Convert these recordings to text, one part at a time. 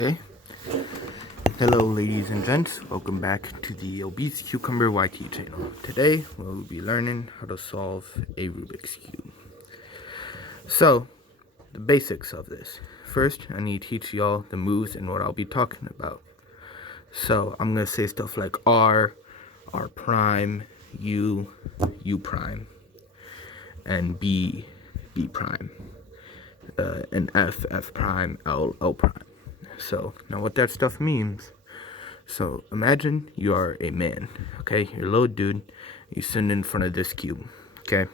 Okay. Hello, ladies and gents. Welcome back to the Obese Cucumber YT channel. Today, we'll be learning how to solve a Rubik's Cube. So, the basics of this. First, I need to teach y'all the moves and what I'll be talking about. So, I'm going to say stuff like R, R prime, U, U prime, and B, B prime, and F, F prime, L, L prime. So, now what that stuff means. So, imagine you are a man, okay? You're a little dude. You sit in front of this cube, okay?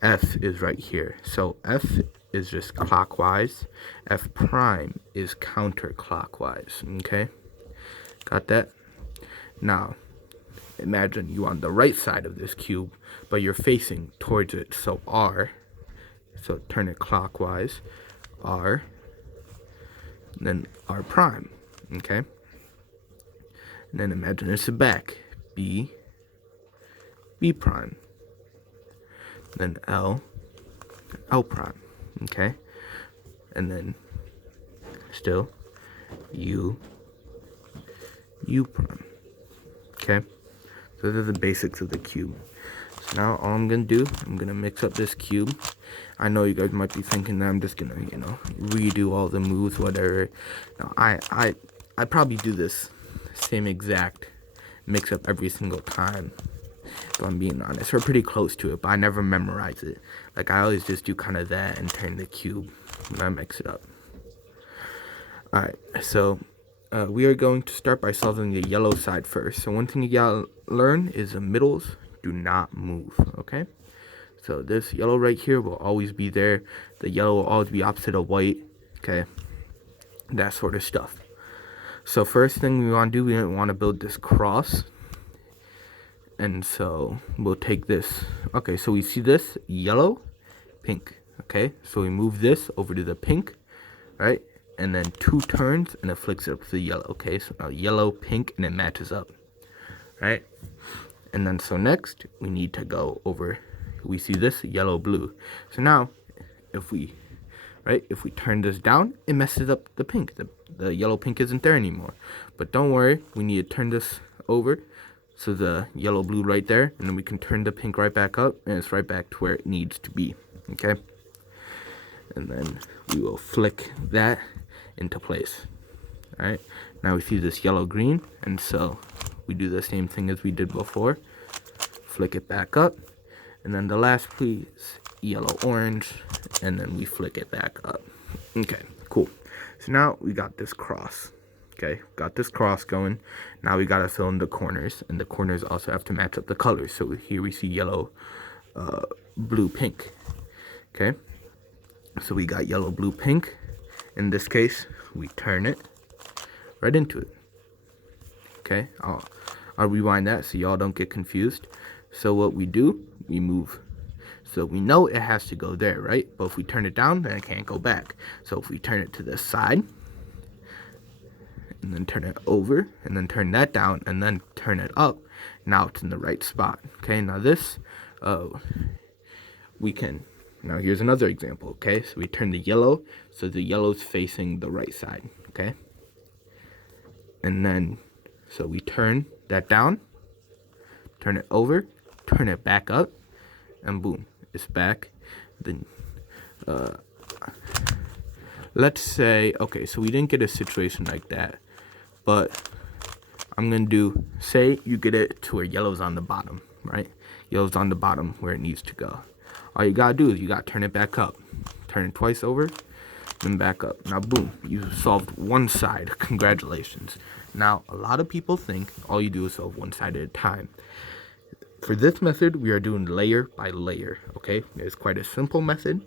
F is right here. So, F is just clockwise. F prime is counterclockwise, okay? Got that? Now, imagine you on the right side of this cube, but you're facing towards it. So, R. So, turn it clockwise. R. Then R prime, okay? And then imagine it's the back, B, B prime, then L, L prime, okay? And then still U, U prime, okay? So those are the basics of the cube. So now all I'm gonna do, I'm gonna mix up this cube. I know you guys might be thinking that I'm just gonna, redo all the moves, whatever. No, I probably do this same exact mix up every single time, if I'm being honest. We're pretty close to it, but I never memorize it. Like, I always just do kind of that and turn the cube when I mix it up. Alright, so we are going to start by solving the yellow side first. So one thing you gotta learn is the middles do not move, okay? So this yellow right here will always be there. The yellow will always be opposite of white, okay? That sort of stuff. So first thing we want to do, we want to build this cross. And so we'll take this. Okay, so we see this yellow, pink, okay? So we move this over to the pink, right? And then 2 turns and it flicks up to the yellow, okay? So now yellow, pink, and it matches up, right? And then so next we need to go over, we see this yellow, blue. So now if we turn this down, it messes up the pink. The yellow pink isn't there anymore. But don't worry, we need to turn this over, so the yellow blue right there, and then we can turn the pink right back up, and it's right back to where it needs to be, okay? And then we will flick that into place. All right, now we see this yellow green, and so we do the same thing as we did before. Flick it back up, and then the last piece, yellow orange, and then we flick it back up. Okay, cool. So now we got this cross. Okay, got this cross going. Now we gotta fill in the corners, and the corners also have to match up the colors. So here we see yellow, blue, pink. Okay, so we got yellow, blue, pink. In this case, we turn it right into it. Okay, I'll rewind that so y'all don't get confused. So what we do, we move. So we know it has to go there, right? But if we turn it down, then it can't go back. So if we turn it to the side, and then turn it over, and then turn that down, and then turn it up, now it's in the right spot. Okay, now this, now here's another example, okay? So we turn the yellow, so the yellow's facing the right side, okay? And then, so we turn that down, turn it over, turn it back up, and boom, it's back. Then let's say, okay, so we didn't get a situation like that, but I'm gonna do, say you get it to where yellow's on the bottom, right? Yellow's on the bottom where it needs to go. All you gotta do is you gotta turn it back up, turn it twice over, then back up. Now boom, you solved one side. Congratulations. Now a lot of people think all you do is solve one side at a time. For this method, we are doing layer by layer, okay? It's quite a simple method.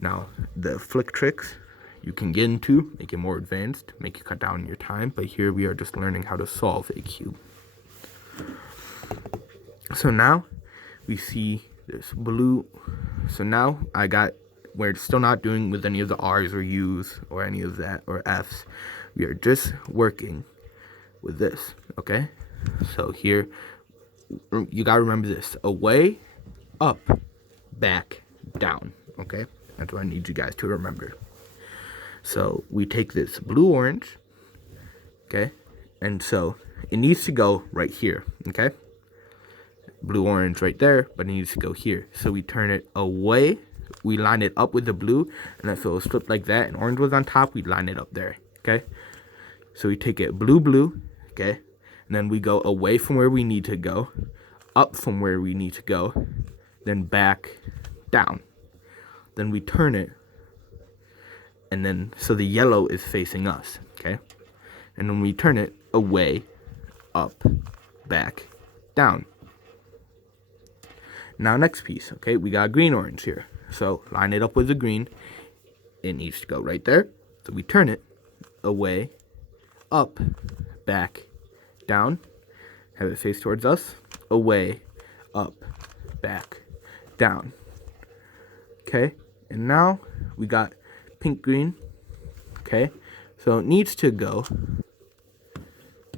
Now, the flick tricks you can get into, make it more advanced, make you cut down your time, but here we are just learning how to solve a cube. So now, we see this blue. So now, we're still not doing with any of the R's or U's or any of that, or F's. We are just working with this, okay? So here, you gotta remember this: away, up, back, down. Okay, that's what I need you guys to remember. So we take this blue orange, okay, and so it needs to go right here, okay? Blue orange right there, but it needs to go here. So we turn it away, we line it up with the blue, and then so it was flipped like that, and orange was on top, we line it up there, okay? So we take it blue, blue, okay, and then we go away from where we need to go, up from where we need to go, then back down. Then we turn it, and then so the yellow is facing us, okay? And then we turn it away, up, back, down. Now next piece, okay, we got green orange here. So line it up with the green. It needs to go right there. So we turn it away, up, back, down. Have it face towards us. Away, up, back, down. Okay, and now we got pink green. Okay, so it needs to go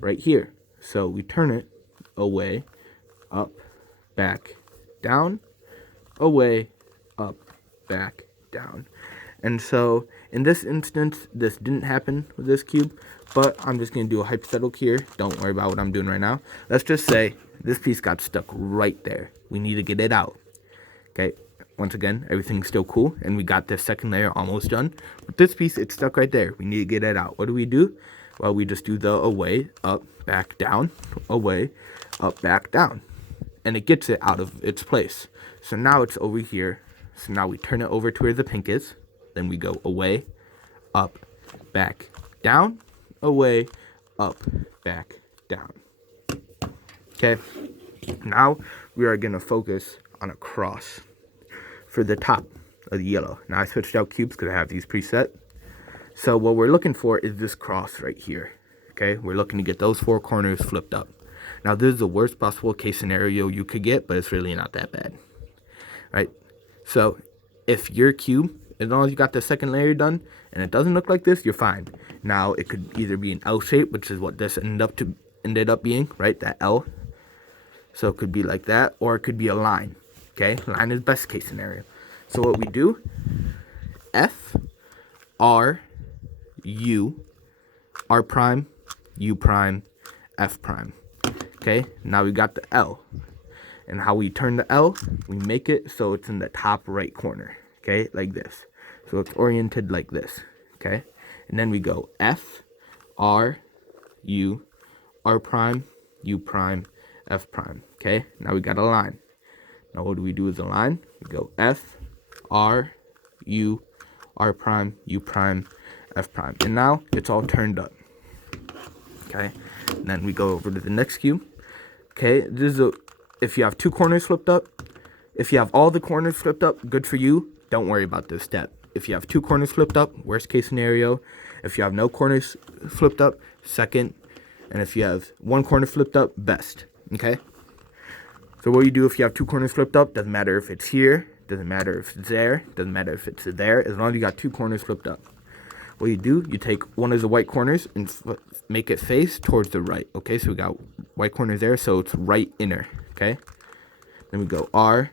right here. So we turn it away, up, back, down, away, up, back, down. And so in this instance, this didn't happen with this cube, but I'm just going to do a hypothetical here. Don't worry about what I'm doing right now. Let's just say this piece got stuck right there. We need to get it out. Okay, once again, everything's still cool, and we got this second layer almost done. But this piece, it's stuck right there. We need to get it out. What do? Well, we just do the away, up, back, down, away, up, back, down. And it gets it out of its place. So now it's over here. So now we turn it over to where the pink is. Then we go away, up, back, down, away, up, back, down. Okay, now we are going to focus on a cross for the top of the yellow. Now I switched out cubes because I have these preset. So what we're looking for is this cross right here. Okay, we're looking to get those four corners flipped up. Now this is the worst possible case scenario you could get, but it's really not that bad. Right? So if your cube, as long as you got the second layer done and it doesn't look like this, you're fine. Now it could either be an L shape, which is what this ended up being, right? That L. So it could be like that, or it could be a line. Okay, line is best case scenario. So what we do, F, R, U, R prime, U prime, F prime. Okay, now we got the L. And how we turn the L, we make it so it's in the top right corner. Okay, like this. So it's oriented like this. Okay, and then we go F, R, U, R prime, U prime, F prime. Okay, now we got a line. Now what do we do with the line? We go F, R, U, R prime, U prime, F prime. And now it's all turned up. Okay, and then we go over to the next cube. Okay, this is if you have two corners flipped up. If you have all the corners flipped up, good for you. Don't worry about this step. If you have two corners flipped up, worst case scenario. If you have no corners flipped up, second. And if you have one corner flipped up, best. Okay? So what you do if you have two corners flipped up, doesn't matter if it's here, doesn't matter if it's there, doesn't matter if it's there, as long as you got two corners flipped up. What you do, you take one of the white corners and make it face towards the right. Okay, so we got white corners there, so it's right inner. Okay? Then we go R,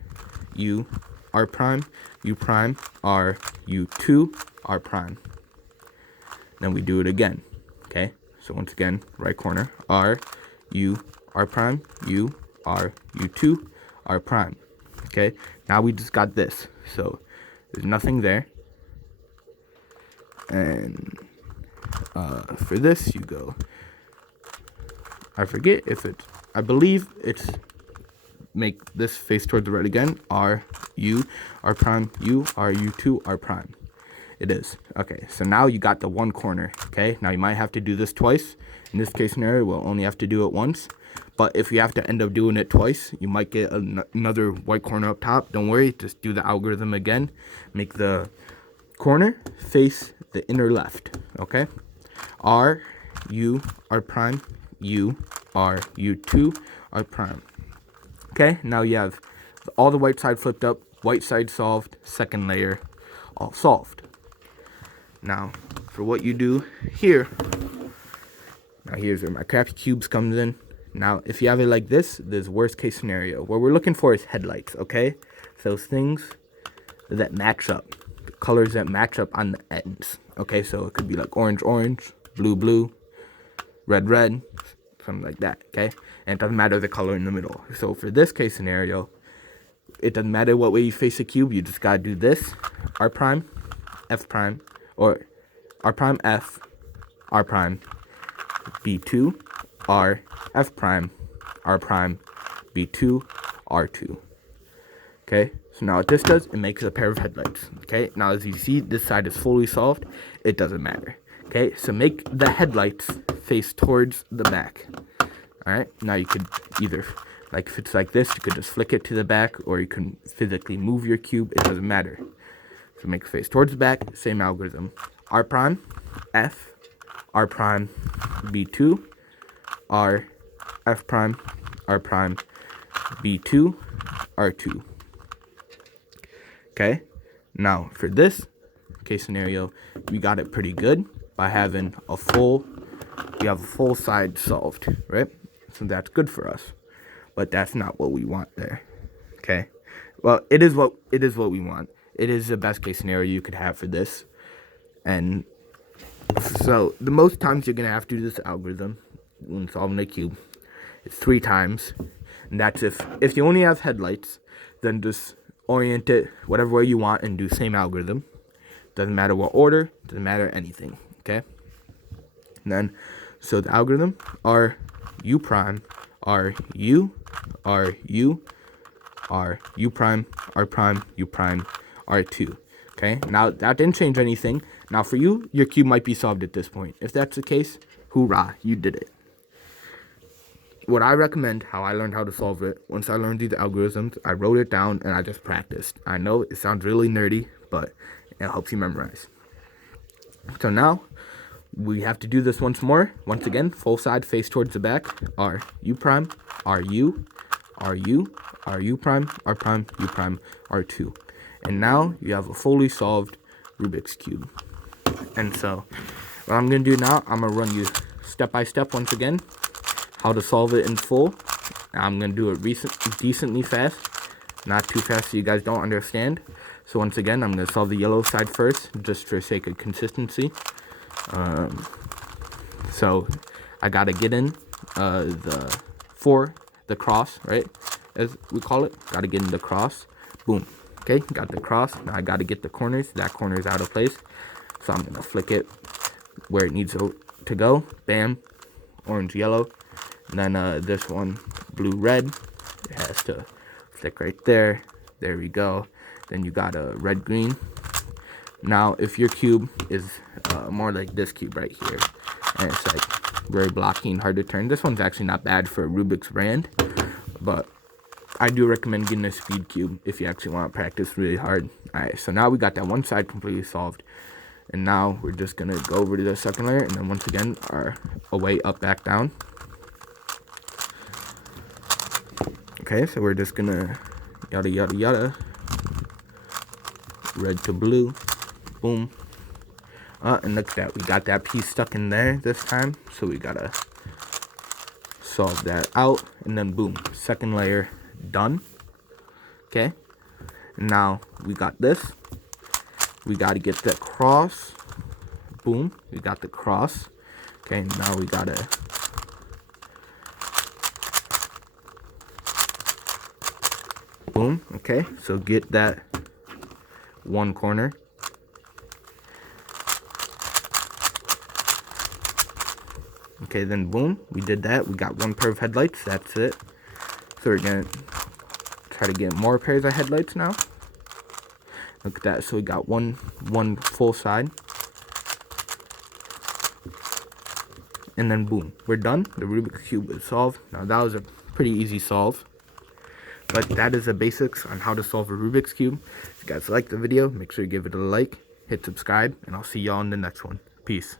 U, R prime, U prime, R, U2, R prime. Then we do it again. Okay? So once again, right corner, R, U, R prime, U, R, U2, R prime. Okay? Now we just got this. So there's nothing there. And for this, you go, I forget if it's, I believe it's, make this face towards the right again, R, U, R prime, U, R, U2, R prime. It is. Okay, so now you got the one corner, okay? Now you might have to do this twice. In this case scenario, we'll only have to do it once. But if you have to end up doing it twice, you might get another white corner up top. Don't worry, just do the algorithm again. Make the corner face the inner left, okay? R, U, R prime, U, R, U2, R prime. Okay, now you have all the white side flipped up, white side solved, second layer all solved. Now, for what you do here, now here's where my crappy cubes comes in. Now, if you have it like this worst case scenario. What we're looking for is headlights, okay? Those things that match up, colors that match up on the ends, Okay, so it could be like orange, orange, blue, blue, red, red, something like that, okay? And it doesn't matter the color in the middle. So for this case scenario, it doesn't matter what way you face a cube, you just gotta do this, R prime, F prime, or R prime, F, R prime, B2, R, F prime, R prime, B2, R2. Okay, so now what this does, it makes a pair of headlights. Okay, now as you see, this side is fully solved. It doesn't matter. Okay, so make the headlights face towards the back. Alright, now you could either, like if it's like this, you could just flick it to the back, or you can physically move your cube. It doesn't matter. So make it face towards the back, same algorithm. R prime, F, R prime, B2, R, F prime, R prime, B2, R2. Okay, now for this case scenario, we got it pretty good by having we have a full side solved, right? So that's good for us, but that's not what we want there. Okay, well, it is what we want. It is the best case scenario you could have for this, and so the most times you're gonna have to do this algorithm when solving a cube is 3 times, and that's if you only have headlights, then just orient it whatever way you want and do same algorithm. Doesn't matter what order, doesn't matter anything. Okay, and then so the algorithm are U prime, R U, R U, R U prime, R prime, U prime, R2. Okay, now that didn't change anything. Now for you, your cube might be solved at this point. If that's the case, hoorah, you did it. What I recommend, how I learned how to solve it, once I learned these algorithms, I wrote it down and I just practiced. I know it sounds really nerdy, but it helps you memorize. So now, we have to do this once more. Once again, full side face towards the back. R, U prime, R, U, R, U, R, U prime, R prime, U prime, R2. And now, you have a fully solved Rubik's Cube. And so, what I'm going to do now, I'm going to run you step by step once again how to solve it in full. I'm going to do it decently fast, not too fast so you guys don't understand. So once again, I'm going to solve the yellow side first, just for sake of consistency. So I got to get in the cross, right, as we call it. Got to get in the cross. Boom. Okay, got the cross. Now I got to get the corners. That corner is out of place. So I'm going to flick it where it needs to go. Bam. Orange, yellow. And then this one, blue, red. It has to flick right there. There we go. Then you got a red, green. Now, if your cube is more like this cube right here, and it's like very blocky and hard to turn, this one's actually not bad for a Rubik's brand, but I do recommend getting a speed cube if you actually want to practice really hard. Alright, so now we got that one side completely solved. And now we're just going to go over to the second layer, and then once again, our away, up, back, down. Okay, so we're just going to yada, yada, yada. Red to blue. Boom. And look at that. We got that piece stuck in there this time. So we got to solve that out. And then boom. Second layer done. Okay. And now we got this. We got to get the cross. Boom. We got the cross. Okay. Now we got to boom. Okay. So get that one corner. Okay, then boom, we did that. We got one pair of headlights. That's it. So we're gonna try to get more pairs of headlights now. Look at that. So we got one full side. And then boom, we're done. The Rubik's Cube is solved. Now that was a pretty easy solve. But that is the basics on how to solve a Rubik's Cube. If you guys like the video, make sure you give it a like, hit subscribe, and I'll see y'all in the next one. Peace.